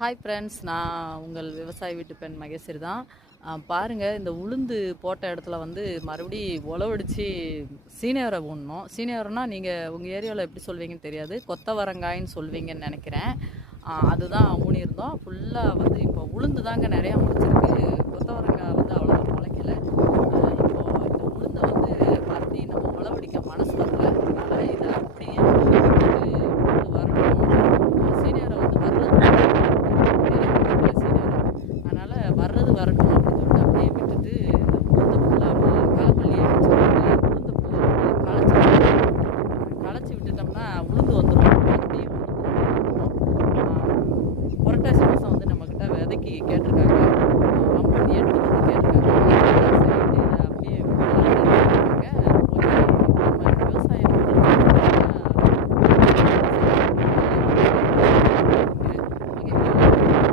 Hi friends, நான் உங்கள் விவசாய வீட்டு பெண் மகேஸ்வரி தான். பாருங்கள், இந்த உளுந்து போட்ட இடத்துல வந்து மறுபடி உழவடிச்சு சீனியரை ஊனணும். சீனியர்னா நீங்கள் உங்கள் ஏரியாவில் எப்படி சொல்வீங்கன்னு தெரியாது, கொத்தவரங்காயின்னு சொல்வீங்கன்னு நினைக்கிறேன். அதுதான் ஊனியிருந்தோம். ஃபுல்லாக வந்து இப்போ உளுந்து தாங்க நிறையா முளைச்சிருக்கு. கொத்தவரங்காய் வந்து அவ்வளோ முளைக்கல. இப்போது இந்த உளுந்தை வந்து மறுபடியும் நம்ம உழவடிக்க மனசு வரல. அதனால் இதை அப்படியே உளுந்து வரணும். சீனியரை வந்து வர்றது வரட்டும் அப்படின்னு சொல்லிட்டு அப்படியே விட்டுட்டு இந்த உளுந்த ஃபுல்லாக களப்பள்ளியை வச்சு உளுந்த களைச்சி விட்டுட்டோம்னா உளுந்து வந்துடும். மறுபடியும் புரட்டாசி மாதம் வந்து நம்மக்கிட்ட விதைக்கு கேட்டிருக்காங்க.